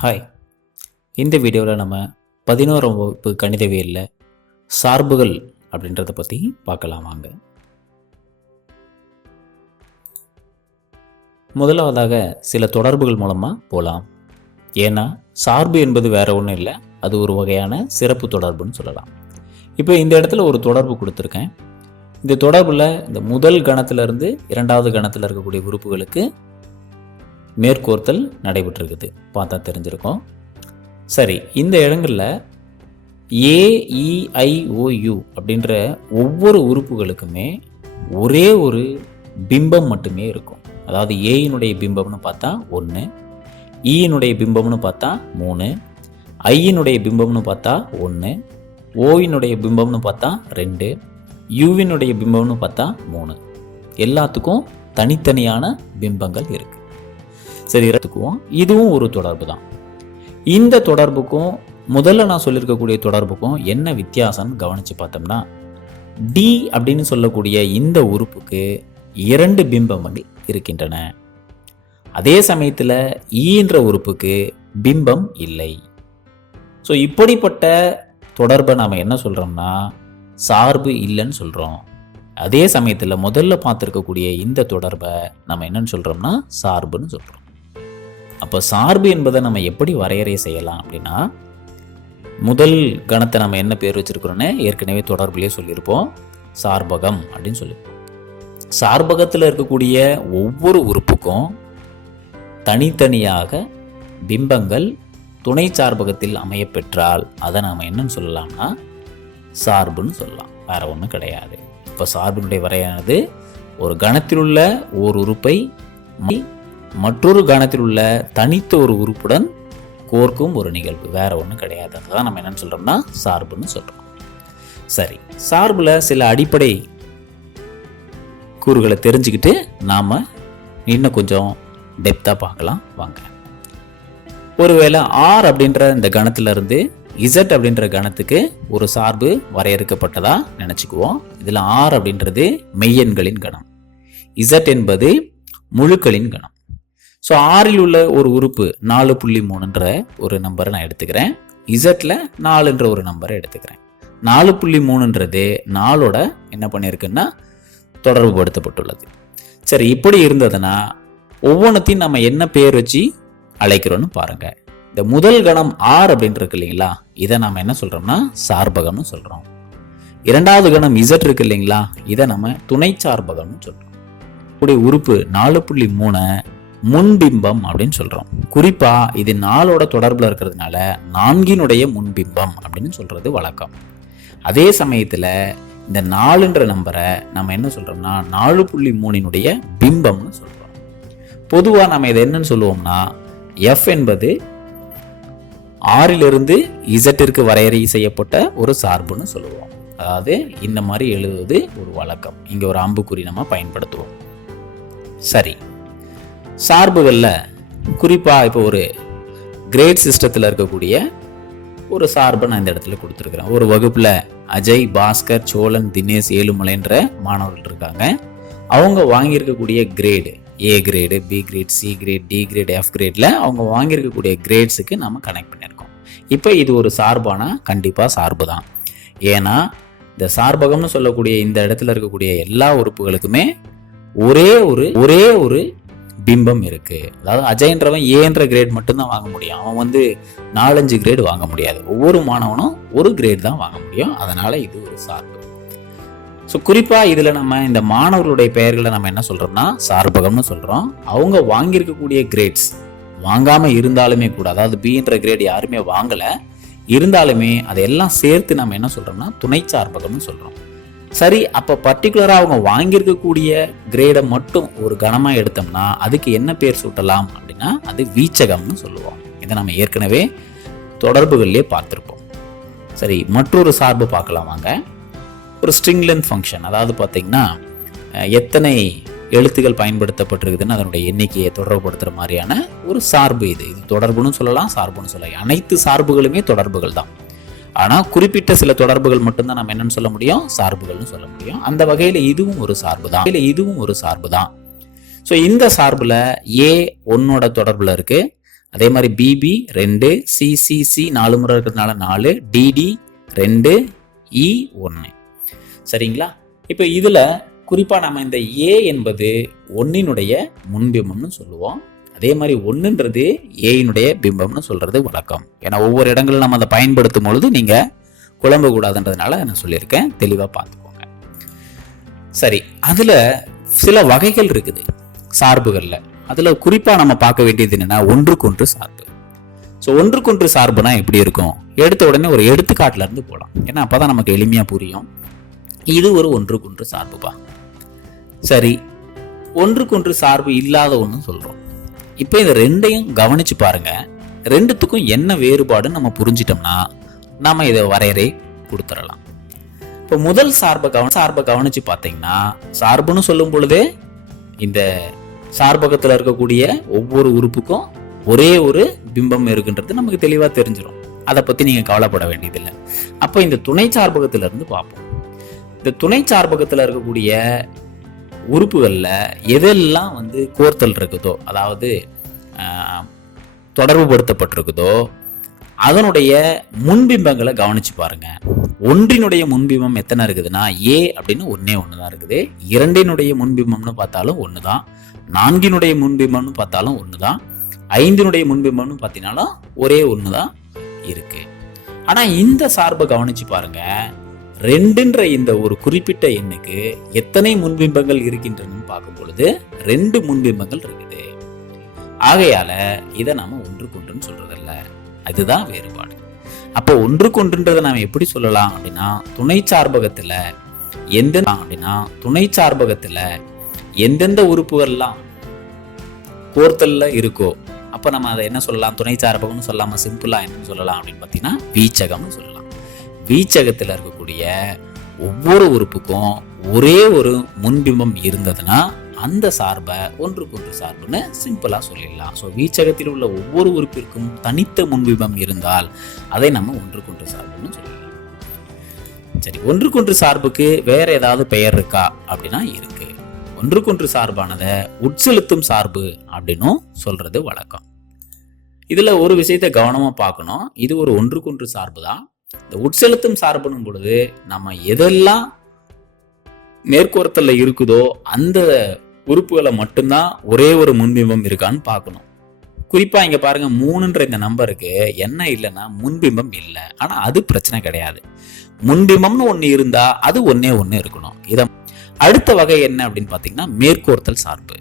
Hi இந்த வீடியோவில் நம்ம பதினோராம் வகுப்பு கணிதவியலில் சார்புகள் அப்படின்றத பற்றி பார்க்கலாம் வாங்க. முதலாவதாக சில தொடர்புகள் மூலமாக போகலாம் ஏன்னா சார்பு என்பது வேற ஒன்றும் இல்லை அது ஒரு வகையான சிறப்பு தொடர்புன்னு சொல்லலாம். இப்போ இந்த இடத்துல ஒரு தொடர்பு கொடுத்துருக்கேன். இந்த தொடர்பில் இந்த முதல் கணத்திலிருந்து இரண்டாவது கணத்தில் இருக்கக்கூடிய உறுப்புகளுக்கு மேற்கோர்த்தல் நடைபெற்றிருக்குது. பார்த்தா தெரிஞ்சிருக்கும். சரி இந்த இடங்களில் ஏஇஐஓயு அப்படின்ற ஒவ்வொரு உறுப்புகளுக்குமே ஒரே ஒரு பிம்பம் மட்டுமே இருக்கும். அதாவது ஏயினுடைய பிம்பம்னு பார்த்தா ஒன்று ஈயினுடைய e பிம்பம்னு பார்த்தா மூணு ஐயினுடைய பிம்பம்னு பார்த்தா ஒன்று ஓவினுடைய பிம்பம்னு பார்த்தா ரெண்டு யூவினுடைய பிம்பம்னு பார்த்தா மூணு. எல்லாத்துக்கும் தனித்தனியான பிம்பங்கள் இருக்குது சரி இதுவும் ஒரு தொடர்பு தான் இந்த தொடர்புக்கும் முதல்ல நான் சொல்லியிருக்கக்கூடிய தொடர்புக்கும் என்ன வித்தியாசம்னு கவனித்து பார்த்தோம்னா டி அப்படின்னு சொல்லக்கூடிய இந்த உறுப்புக்கு இரண்டு பிம்பங்கள் இருக்கின்றன. அதே சமயத்தில் ஈன்ற e உறுப்புக்கு பிம்பம் இல்லை. ஸோ இப்படிப்பட்ட தொடர்பை நாம் என்ன சொல்கிறோம்னா சார்பு இல்லைன்னு சொல்கிறோம் அதே சமயத்தில் முதல்ல பார்த்துருக்கக்கூடிய இந்த தொடர்பை நம்ம என்னன்னு சொல்கிறோம்னா சார்புன்னு சொல்கிறோம் அப்போ சார்பு என்பதை நம்ம எப்படி வரையறை செய்யலாம் அப்படின்னா முதல் கணத்தை நம்ம என்ன பேர் வச்சிருக்கிறோன்னு ஏற்கனவே தொடர்புலேயே சொல்லியிருப்போம். சார்பகம் அப்படின்னு சொல்லியிருப்போம் சார்பகத்தில் இருக்கக்கூடிய ஒவ்வொரு உறுப்புக்கும் தனித்தனியாக பிம்பங்கள் துணை சார்பகத்தில் அமையப்பெற்றால் அதை நாம் என்னன்னு சொல்லலாம்னா சார்புன்னு சொல்லலாம். வேற ஒன்றும் கிடையாது. இப்போ சார்பினுடைய வரையானது ஒரு கணத்தில் உள்ள ஓர் உறுப்பை மற்றொரு கணத்தில் உள்ள தனித்த ஒரு உறுப்புடன் கோர்க்கும் ஒரு நிகழ்வு வேற ஒன்றும் கிடையாது. அதுதான் நம்ம என்னென்னு சொல்கிறோம்னா சார்புன்னு சொல்கிறோம் சரி சார்பில் சில அடிப்படை கூறுகளை தெரிஞ்சுக்கிட்டு நாம் இன்னும் கொஞ்சம் டெப்த்தாக பார்க்கலாம். வாங்க. ஒருவேளை ஆர் அப்படின்ற இந்த கணத்திலிருந்து இசட் அப்படின்ற கணத்துக்கு ஒரு சார்பு வரையறுக்கப்பட்டதா நினச்சிக்குவோம். இதில் ஆர் அப்படின்றது மெய்யெண்களின் கணம். இசட் என்பது முழுக்களின் கணம். ஸோ ஆறில் உள்ள ஒரு உறுப்பு நாலு புள்ளி மூணுன்ற ஒரு நம்பரை நான் எடுத்துக்கிறேன். இசட்டில் நாலுன்ற ஒரு நம்பரை எடுத்துக்கிறேன். நாலு புள்ளி மூணுன்றது நாளோட என்ன பண்ணியிருக்குன்னா தொடர்பு படுத்தப்பட்டுள்ளது சரி இப்படி இருந்ததுன்னா ஒவ்வொன்றத்தையும் நம்ம என்ன பேர் வச்சு அழைக்கிறோன்னு பாருங்கள் இந்த முதல் கணம் ஆர் அப்படின்னு இருக்கு இல்லைங்களா? இதை நாம் என்ன சொல்கிறோம்னா சார்பகம்னு சொல்கிறோம் இரண்டாவது கணம் இசட் இருக்கு இல்லைங்களா? இதை நம்ம துணை சார்பகம்னு சொல்கிறோம் கூடிய உறுப்பு நாலு புள்ளி மூணை முன்பிம்பம் அப்படின்னு சொல்கிறோம் குறிப்பாக இது நாளோட தொடர்பில் இருக்கிறதுனால நான்கினுடைய முன்பிம்பம் அப்படின்னு சொல்கிறது வழக்கம். அதே சமயத்தில் இந்த நாலுன்ற நம்பரை நம்ம என்ன சொல்கிறோம்னா நாலு புள்ளி மூணினுடைய பிம்பம்னு சொல்கிறோம் பொதுவாக நம்ம இதை என்னன்னு சொல்லுவோம்னா எஃப் என்பது ஆறிலிருந்து இசட்டிற்கு வரையறை செய்யப்பட்ட ஒரு சார்புன்னு சொல்லுவோம். அதாவது இந்த மாதிரி எழுதுவது ஒரு வழக்கம். இங்கே ஒரு அம்புக்குறி நம்ம பயன்படுத்துவோம். சரி. சார்புகளில் குறிப்பாக இப்போ ஒரு கிரேட் சிஸ்டத்தில் இருக்கக்கூடிய ஒரு சார்பை நான் இந்த இடத்துல கொடுத்துருக்குறேன். ஒரு வகுப்பில் அஜய் பாஸ்கர் சோழன் தினேஷ் ஏழுமலைன்ற மாணவர்கள் இருக்காங்க. அவங்க வாங்கியிருக்கக்கூடிய grade A grade B grade C grade D grade F கிரேடில் அவங்க வாங்கியிருக்கக்கூடிய கிரேட்ஸுக்கு நம்ம கனெக்ட் பண்ணியிருக்கோம். இப்போ இது ஒரு சார்பான? கண்டிப்பாக சார்பு தான் ஏன்னா இந்த சார்பகம்னு சொல்லக்கூடிய இந்த இடத்துல இருக்கக்கூடிய எல்லா உறுப்புகளுக்குமே ஒரே ஒரு ஒரே ஒரு பிம்பம் இருக்குது அதாவது அஜயன்றவன் ஏன்ற கிரேட் மட்டும்தான் வாங்க முடியும். அவன் வந்து நாலஞ்சு கிரேடு வாங்க முடியாது. ஒவ்வொரு மாணவனும் ஒரு கிரேட் தான் வாங்க முடியும். அதனால் இது ஒரு சார்பு. ஸோ குறிப்பாக இதில் நம்ம இந்த மாணவர்களுடைய பெயர்களை நம்ம என்ன சொல்கிறோம்னா சார்பகம்னு சொல்கிறோம் அவங்க வாங்கியிருக்கக்கூடிய கிரேட்ஸ் வாங்காமல் இருந்தாலுமே கூட அதாவது பின்ற கிரேட் யாருமே வாங்கலை இருந்தாலுமே அதையெல்லாம் சேர்த்து நம்ம என்ன சொல்கிறோம்னா துணை சார்பகம்னு சொல்கிறோம் சரி அப்போ பர்டிகுலராக அவங்க வாங்கியிருக்கக்கூடிய கிரேடை மட்டும் ஒரு கணமாக எடுத்தோம்னா அதுக்கு என்ன பேர் சூட்டலாம் அப்படின்னா அது வீச்சகம்னு சொல்லுவோம். இதை நம்ம ஏற்கனவே தொடர்புகள்லேயே பார்த்துருப்போம். சரி மற்றொரு சார்பு பார்க்கலாம் வாங்க. ஒரு ஸ்ட்ரிங் லென்த் ஃபங்க்ஷன் அதாவது பார்த்திங்கன்னா எத்தனை எழுத்துக்கள் பயன்படுத்தப்பட்டிருக்குதுன்னு அதனுடைய எண்ணிக்கையை தொடர்புபடுத்துகிற மாதிரியான ஒரு சார்பு இது. இது தொடர்புன்னு சொல்லலாம் சார்புன்னு சொல்லலாம். அனைத்து சார்புகளுமே தொடர்புகள் தான். ஆனால் குறிப்பிட்ட சில தொடர்புகள் மட்டும்தான் நம்ம என்னன்னு சொல்ல முடியும்? சார்புகள்னு சொல்ல முடியும். அந்த வகையில் இதுவும் ஒரு சார்பு தான் இதுவும் ஒரு சார்பு தான் ஸோ இந்த சார்பில் ஏ ஒன்னோட தொடர்பில் இருக்குது அதே மாதிரி பிபி ரெண்டு சிசிசி நாலு முறை இருக்கிறதுனால நாலு டிடி ரெண்டு e, இ ஒன்று சரிங்களா? இப்போ இதில் குறிப்பாக நம்ம இந்த ஏ என்பது ஒன்றினுடைய முன்பிம்பம்னு சொல்லுவோம். அதே மாதிரி ஒன்றுன்றது ஏயினுடைய பிம்பம்னு சொல்கிறது வழக்கம். ஏன்னா ஒவ்வொரு இடங்களில் நம்ம அதை பயன்படுத்தும் பொழுது நீங்கள் குழம்ப கூடாதுன்றதுனால நான் சொல்லியிருக்கேன். தெளிவாக பார்த்துக்கோங்க. சரி அதில் சில வகைகள் இருக்குது. சார்புகளில். அதில் குறிப்பாக நம்ம பார்க்க வேண்டியது என்னென்னா ஒன்றுக்கொன்று சார்பு. ஸோ ஒன்றுக்கொன்று சார்புனா எப்படி இருக்கும்? எடுத்த உடனே ஒரு எடுத்துக்காட்டிலேருந்து போகலாம் ஏன்னா அப்போ தான் நமக்கு எளிமையாக புரியும். இது ஒரு ஒன்றுக்கொன்று சார்புப்பா. சரி ஒன்றுக்கொன்று சார்பு இல்லாத ஒன்று சொல்கிறோம் இப்போ இதை ரெண்டையும் கவனித்து பாருங்க. ரெண்டுத்துக்கும் என்ன வேறுபாடுன்னு நம்ம புரிஞ்சிட்டோம்னா நம்ம இதை வரையறை கொடுத்துடலாம். இப்போ முதல் சார்பை கவன சார்பை கவனிச்சு பார்த்தீங்கன்னா சார்புன்னு சொல்லும் பொழுதே இந்த சார்பகத்தில் இருக்கக்கூடிய ஒவ்வொரு உறுப்புக்கும் ஒரே ஒரு பிம்பம் இருக்குன்றது நமக்கு தெளிவாக தெரிஞ்சிடும் அதை பற்றி நீங்கள் கவலைப்பட வேண்டியதில்லை. அப்போ இந்த துணை சார்பகத்திலிருந்து பார்ப்போம். இந்த துணை சார்பகத்தில் இருக்கக்கூடிய உறுப்புகளில் எதெல்லாம் வந்து கோர்த்தல் இருக்குதோ அதாவது தொடர்புபடுத்தப்பட்டிருக்குதோ அதனுடைய முன்பிம்பங்களை கவனிச்சு பாருங்க. ஒன்றினுடைய முன்பிம்பம் எத்தனை இருக்குதுன்னா ஏ அப்படின்னு ஒன்றே ஒன்று தான் இருக்குது. இரண்டினுடைய முன்பிம்பம்னு பார்த்தாலும் ஒன்று தான் நான்கினுடைய முன்பிம்பம்னு பார்த்தாலும் ஒன்று தான் ஐந்தினுடைய முன்பிம்பம்னு பார்த்தீங்கன்னாலும் ஒரே ஒன்று தான் இருக்குது ஆனால் இந்த சார்பை கவனித்து பாருங்கள் ரெண்டுன்ற இந்த ஒரு குறிப்பிட்ட எண்ணுக்கு எத்தனை முன்பிம்பங்கள் இருக்கின்றன பார்க்கும் பொழுது ரெண்டு முன்பிம்பங்கள் இருக்குது. ஆகையால இதை நாம ஒன்றுக்கொன்றுன்னு சொல்றதில்ல. அதுதான் வேறுபாடு. அப்போ ஒன்றுக்கொன்றுன்றதை நாம எப்படி சொல்லலாம் அப்படின்னா துணை சார்பகத்துல எந்த அப்படின்னா துணை சார்பகத்துல எந்தெந்த உறுப்புகள்லாம் கோர்த்தல்ல இருக்கோ அப்ப நம்ம அதை என்ன சொல்லலாம்? துணை சார்பகம்னு சொல்லாம சிம்பிளா என்னன்னு சொல்லலாம் அப்படின்னு பார்த்தீங்கன்னா வீச்சகம்னு சொல்லலாம். வீச்சகத்தில் இருக்கக்கூடிய ஒவ்வொரு உறுப்புக்கும் ஒரே ஒரு முன்பிம்பம் இருந்ததுன்னா அந்த சார்பை ஒன்றுக்கொன்று சார்புன்னு சிம்பிளாக சொல்லிடலாம். ஸோ வீச்சகத்தில் உள்ள ஒவ்வொரு உறுப்பிற்கும் தனித்த முன்பிம்பம் இருந்தால் அதை நம்ம ஒன்றுக்கொன்று சார்புன்னு சொல்லலாம் சரி ஒன்றுக்கொன்று சார்புக்கு வேற ஏதாவது பெயர் இருக்கா? அப்படின்னா இருக்கு. ஒன்றுக்கொன்று சார்பானதை உட்செலுத்தும் சார்பு அப்படின்னும் சொல்றது வழக்கம். இதில் ஒரு விஷயத்தை கவனமாக பார்க்கணும். இது ஒரு ஒன்றுக்கொன்று சார்பு தான் இந்த உட்செலுத்தும் சார்புனும் பொழுது நம்ம எதெல்லாம் மேற்கோரத்தில் இருக்குதோ அந்த உறுப்புகளை மட்டும்தான் ஒரே ஒரு முன்பிம்பம் இருக்கான்னு பார்க்கணும். குறிப்பாக இங்கே பாருங்க மூணுன்ற இந்த நம்பருக்கு என்ன இல்லைன்னா முன்பிம்பம் இல்லை. ஆனால் அது பிரச்சனை கிடையாது. முன்பிம்பம்னு ஒன்று இருந்தால் அது ஒன்றே ஒன்று இருக்கணும். இதை அடுத்த வகை என்ன அப்படின்னு பார்த்தீங்கன்னா மேற்கோர்த்தல் சார்பு.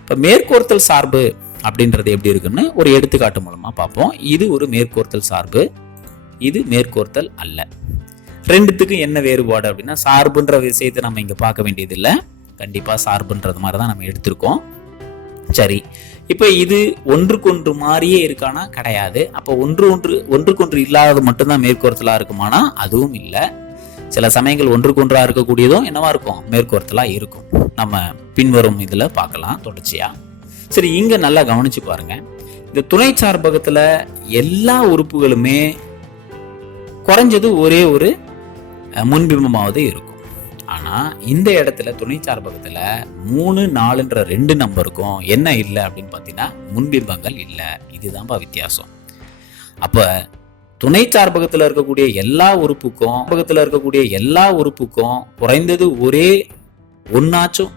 இப்போ மேற்கோர்த்தல் சார்பு அப்படின்றது எப்படி இருக்குன்னு ஒரு எடுத்துக்காட்டு மூலமாக பார்ப்போம். இது ஒரு மேற்கோர்த்தல் சார்பு. இது மேற்கோர்த்தல் அல்ல. ரெண்டுத்துக்கும் என்ன வேறுபாடு அப்படின்னா சார்புன்ற விஷயத்தை நம்ம இங்கே பார்க்க வேண்டியதில்லை. கண்டிப்பாக சார்புன்றது மாதிரி தான் நம்ம எடுத்திருக்கோம். சரி இப்போ இது ஒன்றுக்கொன்று மாதிரியே இருக்கானா? கிடையாது. அப்போ ஒன்று ஒன்று ஒன்றுக்கொன்று இல்லாதது மட்டும்தான் மேற்கோர்த்தலாக இருக்குமானா? அதுவும் இல்லை. சில சமயங்கள் ஒன்றுக்கொன்றாக இருக்கக்கூடியதும் என்னவா இருக்கும்? மேற்கோர்த்தலாக இருக்கும். நம்ம பின்வரும் இதில் பார்க்கலாம் தொடர்ச்சியாக சரி இங்கே நல்லா கவனிச்சு பாருங்கள் இந்த துணை சார்பகத்தில் எல்லா உறுப்புகளுமே குறைஞ்சது ஒரே ஒரு முன்பிம்பமாவது இருக்கும். ஆனால் இந்த இடத்துல துணை சார்பகத்தில் மூணு நாலுன்ற ரெண்டு நம்பருக்கும் என்ன இல்லை அப்படின்னு பார்த்தீங்கன்னா முன்பிம்பங்கள் இல்லை. இதுதான்ப்பா வித்தியாசம். அப்போ துணை சார்பகத்தில் இருக்கக்கூடிய எல்லா உறுப்புக்கும் சார்பகத்துல இருக்கக்கூடிய எல்லா உறுப்புக்கும் குறைந்தது ஒரே ஒன்னாச்சும்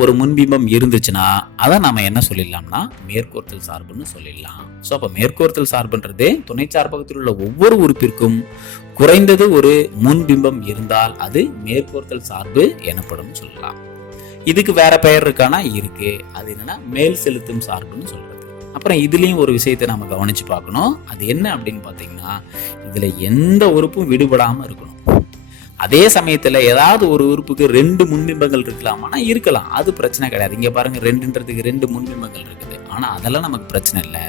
ஒரு முன்பிம்பம் இருந்துச்சுன்னா அதை நாம் என்ன சொல்லிடலாம்னா மேற்கோர்த்தல் சார்புன்னு சொல்லிடலாம். ஸோ அப்போ மேற்கோர்த்தல் சார்புன்றது துணை சார்பகத்தில் உள்ள ஒவ்வொரு உறுப்பிற்கும் குறைந்தது ஒரு முன்பிம்பம் இருந்தால் அது மேற்கோர்த்தல் சார்பு எனப்படும் சொல்லலாம். இதுக்கு வேற பெயர் இருக்கானா? இருக்கு. அது என்னன்னா மேல் செலுத்தும் சார்புன்னு சொல்றது. அப்புறம் இதுலயும் ஒரு விஷயத்தை நம்ம கவனிச்சு பார்க்கணும். அது என்ன அப்படின்னு பார்த்தீங்கன்னா இதுல எந்த உறுப்பும் விடுபடாம இருக்கணும். அதே சமயத்தில் ஏதாவது ஒரு உறுப்புக்கு ரெண்டு முன்பிம்பங்கள் இருக்கலாமானா இருக்கலாம். அது பிரச்சனை கிடையாது. இங்கே பாருங்கள் ரெண்டுன்றதுக்கு ரெண்டு முன்பிம்பங்கள் இருக்குது. ஆனால் அதெல்லாம் நமக்கு பிரச்சனை இல்லை.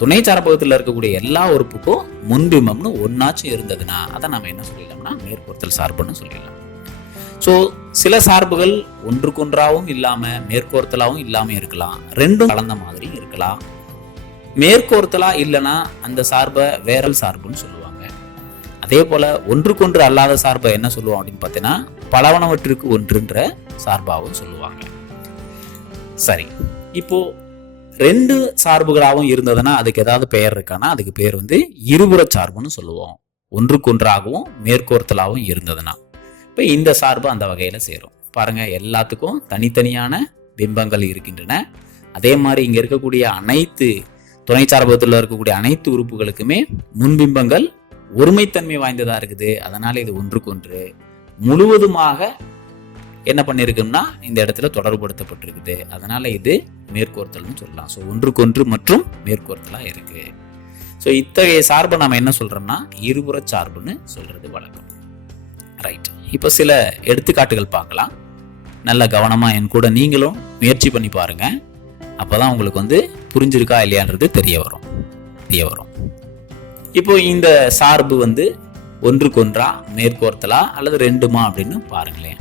துணை சாரபகத்தில் இருக்கக்கூடிய எல்லா உறுப்புக்கும் முன்பிம்பம்னு ஒன்றாச்சும் இருந்ததுன்னா அதை நம்ம என்ன சொல்லிடலாம்னா மேற்பொருத்தல் சார்புன்னு சொல்லிடலாம். ஸோ சில சார்புகள் ஒன்றுக்கொன்றாகவும் இல்லாமல் மேற்கோர்த்தலாகவும் இல்லாமல் இருக்கலாம். ரெண்டும் கலந்த மாதிரி இருக்கலாம். மேற்கோர்த்தலா இல்லைன்னா அந்த சார்பை வேரல் சார்புன்னு சொல்லுவோம் அதே போல ஒன்றுக்கொன்று அல்லாத சார்பை என்ன சொல்லுவோம் அப்படின்னு பார்த்தீங்கன்னா பலவனவற்றிற்கு ஒன்றுன்ற சார்பாகவும் சொல்லுவாங்க. சரி. இப்போ ரெண்டு சார்புகளாகவும் இருந்ததுன்னா அதுக்கு ஏதாவது பெயர் இருக்கானா? அதுக்கு பேர் வந்து இருபுற சார்புன்னு சொல்லுவோம். ஒன்றுக்கொன்றாகவும் மேற்கோர்த்தலாகவும் இருந்ததுன்னா. இப்போ இந்த சார்பு அந்த வகையில் சேரும். பாருங்கள் எல்லாத்துக்கும் தனித்தனியான பிம்பங்கள் இருக்கின்றன. அதே மாதிரி இங்கே இருக்கக்கூடிய அனைத்து துணை சார்பகத்தில் இருக்கக்கூடிய அனைத்து உறுப்புகளுக்குமே முன்பிம்பங்கள் ஒருமைத்தன்மை வாய்ந்ததாக இருக்குது. அதனால் இது ஒன்றுக்கொன்று முழுவதுமாக என்ன பண்ணியிருக்குன்னா இந்த இடத்துல தொடர்புபடுத்தப்பட்டிருக்குது. அதனால் இது மேற்கோர்த்தல்னு சொல்லலாம். ஸோ ஒன்றுக்கொன்று மற்றும் மேற்கோர்த்தலாக இருக்குது ஸோ இத்தகைய சார்பை நம்ம என்ன சொல்கிறோம்னா இருபுற சார்புன்னு சொல்கிறது வழக்கம். ரைட் இப்போ சில எடுத்துக்காட்டுகள் பார்க்கலாம். நல்ல கவனமாக என் கூட நீங்களும் முயற்சி பண்ணி பாருங்கள் அப்போ தான் உங்களுக்கு வந்து புரிஞ்சிருக்கா இல்லையான்றது தெரிய வரும். தெரிய வரும். இப்போ இந்த சார்பு வந்து ஒன்றுக்கொன்றா மேற்கோர்த்தலா அல்லது ரெண்டுமா அப்படின்னு பாருங்களேன்.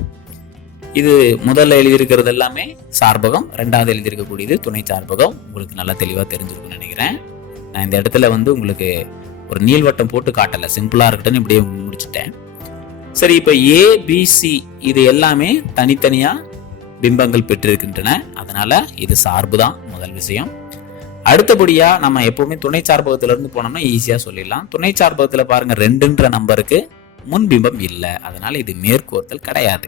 இது முதல்ல எழுதியிருக்கிறது எல்லாமே சார்பகம் ரெண்டாவது எழுதியிருக்கக்கூடியது துணை சார்பகம். உங்களுக்கு நல்லா தெளிவாக தெரிஞ்சிருக்கும்னு நினைக்கிறேன். நான் இந்த இடத்துல வந்து உங்களுக்கு ஒரு நீள்வட்டம் போட்டு காட்டலை. சிம்பிளாக இருக்கட்டும்னு இப்படியே முடிச்சிட்டேன். சரி இப்போ ஏபிசி இது எல்லாமே தனித்தனியாக பிம்பங்கள் பெற்றிருக்கின்றன. அதனால் இது சார்பு தான் முதல் விஷயம். அடுத்தபடியாக நம்ம எப்போவுமே துணை சார்பகத்துல இருந்து போனோம்னா ஈஸியாக சொல்லிடலாம். துணை சார்பகத்தில் பாருங்கள் ரெண்டுன்ற நம்பருக்கு முன்பிம்பம் இல்லை. அதனால் இது மேற்கோர்த்தல் கிடையாது.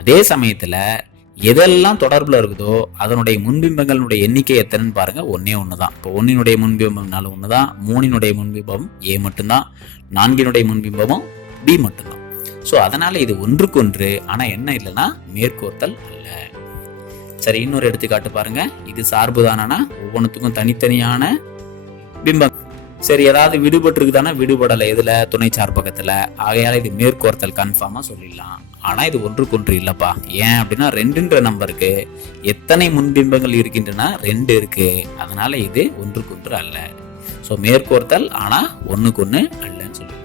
அதே சமயத்தில் எதெல்லாம் தொடர்பில் இருக்குதோ அதனுடைய முன்பிம்பங்களுடைய எண்ணிக்கை எத்தனைன்னு பாருங்க ஒன்றே ஒன்று தான் இப்போ ஒன்னினுடைய முன்பிம்பம்னாலும் ஒன்று தான் மூணினுடைய முன்பிம்பம் ஏ மட்டும்தான் நான்கினுடைய முன்பிம்பமும் பி மட்டும்தான். ஸோ அதனால் இது ஒன்றுக்கொன்று ஆனால் என்ன இல்லைன்னா மேற்கோர்த்தல் அல்ல. சரி இன்னொரு எடுத்துக்காட்டு பாருங்க. இது சார்பு தானா ஒவ்வொன்றுத்துக்கும் தனித்தனியான பிம்பம். சரி ஏதாவது விடுபட்டு இருக்குதானா விடுபடலை. இதில் துணை சார்பகத்தில். ஆகையால் இது மேற்கோர்த்தல் கன்ஃபார்மாக சொல்லிடலாம். ஆனால் இது ஒன்றுக்கொன்று இல்லைப்பா. ஏன் அப்படின்னா ரெண்டுன்ற நம்பருக்கு எத்தனை முன்பிம்பங்கள் இருக்கின்றன? ரெண்டு இருக்குது அதனால் இது ஒன்றுக்கொன்று அல்ல. ஸோ மேற்கோர்த்தல் ஆனால் ஒன்றுக்கு ஒன்று அல்லன்னு சொல்லி.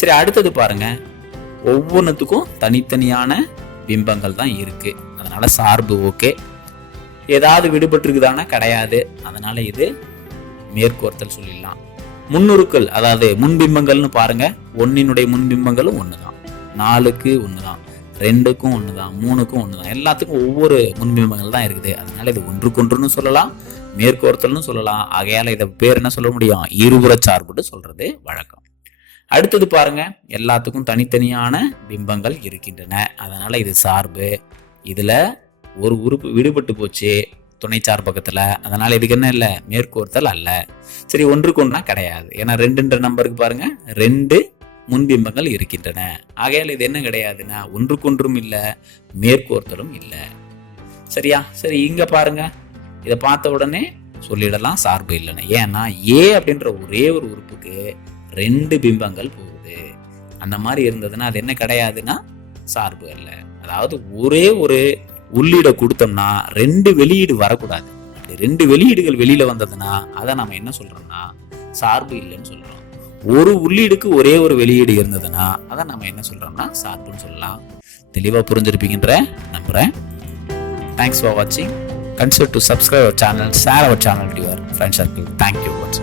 சரி அடுத்தது பாருங்க. ஒவ்வொன்றுத்துக்கும் தனித்தனியான பிம்பங்கள் தான் இருக்குது அதனால சார்பு ஓகே. ஏதாவது விடுபட்டிருக்குதானா? கிடையாது. அதனால இது மேற்கோர்த்தல் சொல்லிடலாம். முன்னுருக்கள் அதாவது முன்பிம்பங்கள்னு பாருங்க. ஒன்னினுடைய முன்பிம்பங்களும் ஒன்று தான் நாலுக்கு ஒன்று தான் ரெண்டுக்கும் ஒன்று தான் மூணுக்கும் ஒன்று தான் எல்லாத்துக்கும் ஒவ்வொரு முன்பிம்பங்கள் தான் இருக்குது. அதனால இது ஒன்றுக்கொன்றுன்னு சொல்லலாம். மேற்கோர்த்தல்னு சொல்லலாம். ஆகையால் இதை பேர் என்ன சொல்ல முடியும்? இருபுற சார்புன்னு சொல்றது வழக்கம். அடுத்தது பாருங்க. எல்லாத்துக்கும் தனித்தனியான பிம்பங்கள் இருக்கின்றன. அதனால இது சார்பு. இதில் ஒரு உறுப்பு விடுபட்டு போச்சு துணை பக்கத்தில். அதனால் இதுக்கு என்ன இல்லை? மேற்கோர்த்தல் அல்ல. சரி ஒன்றுக்கு ஒன்றா கிடையாது. ஏன்னா ரெண்டுன்ற நம்பருக்கு பாருங்க ரெண்டு முன்பிம்பங்கள் இருக்கின்றன. ஆகையால் இது என்ன கிடையாதுன்னா ஒன்றுக்கொன்றும் இல்லை மேற்கோர்த்தலும் இல்லை. சரியா? சரி இங்கே பாருங்கள் இதை பார்த்த உடனே சொல்லிடலாம் சார்பு இல்லைன்னு. ஏன்னா ஏ அப்படின்ற ஒரே ஒரு உறுப்புக்கு ரெண்டு பிம்பங்கள் போகுது. அந்த மாதிரி இருந்ததுன்னா அது என்ன கிடையாதுன்னா சார்பு இல்லை அதாவது ஒரே ஒரு உள்ளீடை கொடுத்தோம்னா ரெண்டு வெளியீடு வரக்கூடாது. அப்படி ரெண்டு வெளியீடுகள் வெளியில் வந்ததுன்னா அதை நம்ம என்ன சொல்கிறோம்னா சார்பு இல்லைன்னு சொல்கிறோம் ஒரு உள்ளீடுக்கு ஒரே ஒரு வெளியீடு இருந்ததுன்னா அதை நம்ம என்ன சொல்கிறோம்னா சார்புன்னு சொல்லலாம். தெளிவாக புரிஞ்சிருப்பீங்கன்ற நம்புகிறேன் தேங்க்ஸ் ஃபார் வாட்சிங் consider to subscribe our channel share our channel to your friend circle thank you once